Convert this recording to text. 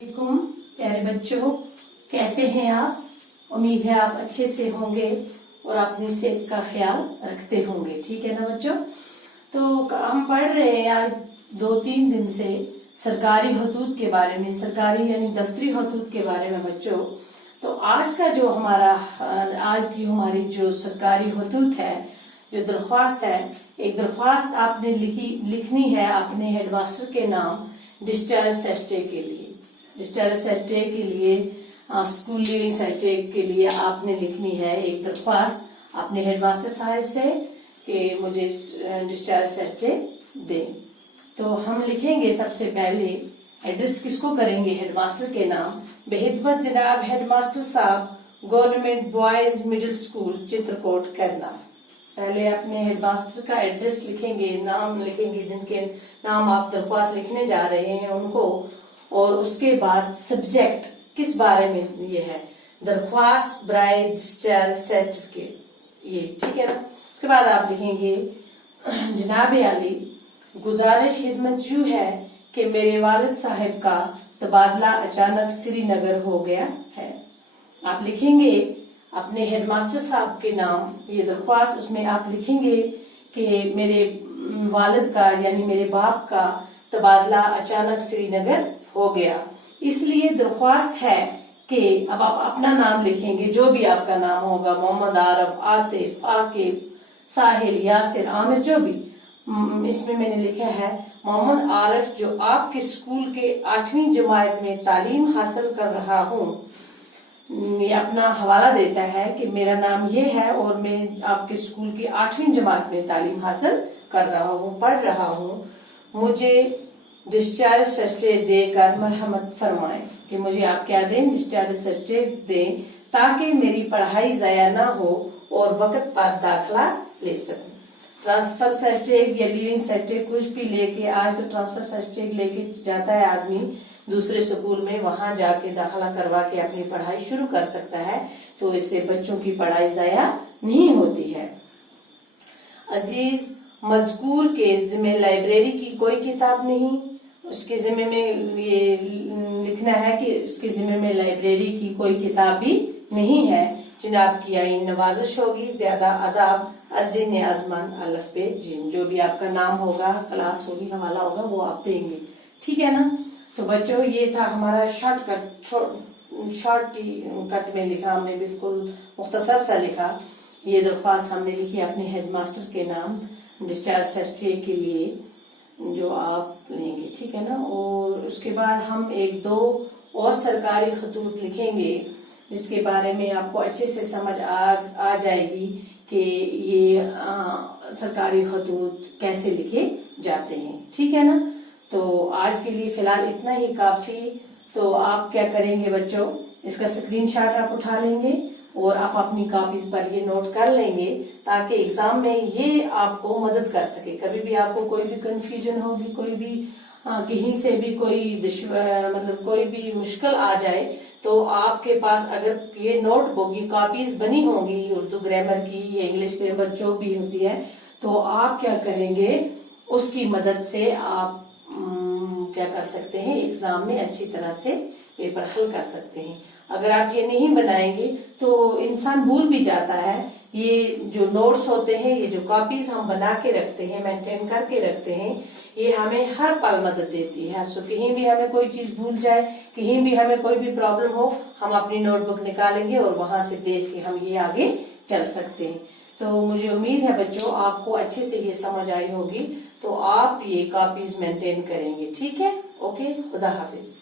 वालेकुम प्यारे बच्चों, कैसे हैं आप। उम्मीद है आप अच्छे से होंगे और अपनी सेहत का ख्याल रखते होंगे। ठीक है ना बच्चों। तो हम पढ़ रहे हैं आज 2-3 दिन से सरकारी हदूद के बारे में, सरकारी यानी दफ्तरी हदूद के बारे में बच्चों। तो आज का जो आज की हमारी जो सरकारी हदूद है, जो दरख्वास्त है, एक दरख्वास्त आपने लिखनी है अपने हेडमास्टर के नाम डिस्चार्ज सर्टिफिकेट के लिए। डिस्चार्ज सर्टिफिकेट के लिए, स्कूल लीविंग सर्टिफिकेट के लिए आपने लिखनी है एक दरख्वास्त अपने हेडमास्टर साहब से कि मुझे डिस्चार्ज सर्टिफिकेट दें। तो हम लिखेंगे सबसे पहले एड्रेस किसको करेंगे, हेडमास्टर के नाम। बेहिदमत जनाब हेडमास्टर साहब, government boys middle school Chitrakoot करना। पहले अपने हेडमास्टर का एड्रेस लिखेंगे, नाम लिखेंगे, जिनके नाम आप दरख्वास्त लिखने जा रहे हैं उनको, और उसके बाद सब्जेक्ट किस बारे में ये है, दरख्वास्त बराए डिस्चार्ज सर्टिफिकेट, ये ठीक है ना। उसके बाद आप लिखेंगे जनाब आली, गुजारिश खिदमत यूं है कि मेरे वालिद साहब का तबादला अचानक श्रीनगर हो गया है। आप लिखेंगे अपने हेडमास्टर साहब के नाम ये दरख्वास्त, उसमें आप लिखेंगे कि मेरे वालिद का यानी मेरे बाप का तबादला अचानक श्रीनगर हो गया, इसलिए दरख्वास्त है कि अब आप अपना नाम लिखेंगे, जो भी आपका नाम होगा, मोहम्मद आरफ, आतिफ, आकिब, साहिल, यासिर, आमिर, जो भी। इसमें मैंने लिखा है मोहम्मद आरिफ, जो आपके स्कूल के 8वीं जमात में तालीम हासिल कर रहा हूँ। ये अपना हवाला देता है कि मेरा नाम ये है और मैं आपके स्कूल की 8वीं जमात में तालीम हासिल कर रहा हूँ, पढ़ रहा हूँ। मुझे डिस्चार्ज सर्टिफिकेट देकर मरहमत फरमाएं कि मुझे आप क्या दें, डिस्चार्ज सर्टिफिकेट दें, ताकि मेरी पढ़ाई जाया ना हो और वक्त पर दाखिला ले सकूं। ट्रांसफर सर्टिफिकेट या लीविंग सर्टिफिकेट कुछ भी लेके, आज तो ट्रांसफर सर्टिफिकेट लेके जाता है आदमी दूसरे स्कूल में, वहां जाके दाखिला करवा के अपनी पढ़ाई शुरू कर सकता है, तो इससे बच्चों की पढ़ाई जाया नहीं होती है। अजीज, मजकूर के जिम्मे लाइब्रेरी की कोई किताब नहीं, उसके जिम्मे में ये लिखना है कि उसके जिम्मे में लाइब्रेरी की कोई किताब भी नहीं है। जनाब की आई नवाजिश होगी, ज्यादा अदाब, अजीन आजमान अल्फ पे जिन, जो भी आपका नाम होगा, क्लास होगी, हवाला होगा, वो आप देंगे। ठीक है ना। तो बच्चों, ये था हमारा शॉर्ट कट में लिखा हमने, बिल्कुल मुख्तसर सा लिखा। ये दरख्वास्त हमने लिखी अपने हेडमास्टर के नाम डिस्चार्ज सर्टिफिकेट के लिए, जो आप लेंगे। ठीक है ना। और उसके बाद हम 1-2 और सरकारी खतूत लिखेंगे, जिसके बारे में आपको अच्छे से समझ आ जाएगी कि ये सरकारी खतूत कैसे लिखे जाते हैं। ठीक है ना। तो आज के लिए फिलहाल इतना ही काफी। तो आप क्या करेंगे बच्चों, इसका स्क्रीनशॉट आप उठा लेंगे और आप अपनी कॉपीज पर ये नोट कर लेंगे, ताकि एग्जाम में ये आपको मदद कर सके। कभी भी आपको कोई भी कंफ्यूजन होगी, कोई भी कहीं से भी कोई भी मुश्किल आ जाए, तो आपके पास अगर ये नोटबुक, ये कॉपीज बनी होंगी उर्दू ग्रामर की या इंग्लिश ग्रामर जो भी होती है, तो आप क्या करेंगे, उसकी मदद से आप क्या कर सकते हैं, एग्जाम में अच्छी तरह से पेपर हल कर सकते हैं। अगर आप ये नहीं बनाएंगे तो इंसान भूल भी जाता है। ये जो नोट्स होते हैं, ये जो कॉपीज हम बना के रखते हैं, मेंटेन करके रखते हैं, ये हमें हर पल मदद देती है। सो कहीं भी हमें कोई चीज भूल जाए, कहीं भी हमें कोई भी प्रॉब्लम हो, हम अपनी नोटबुक निकालेंगे और वहां से देख के हम ये आगे चल सकते हैं। तो मुझे उम्मीद है बच्चों आपको अच्छे से ये समझ आई होगी, तो आप ये कॉपीज मेंटेन करेंगे। ठीक है। ओके, खुदा हाफिज।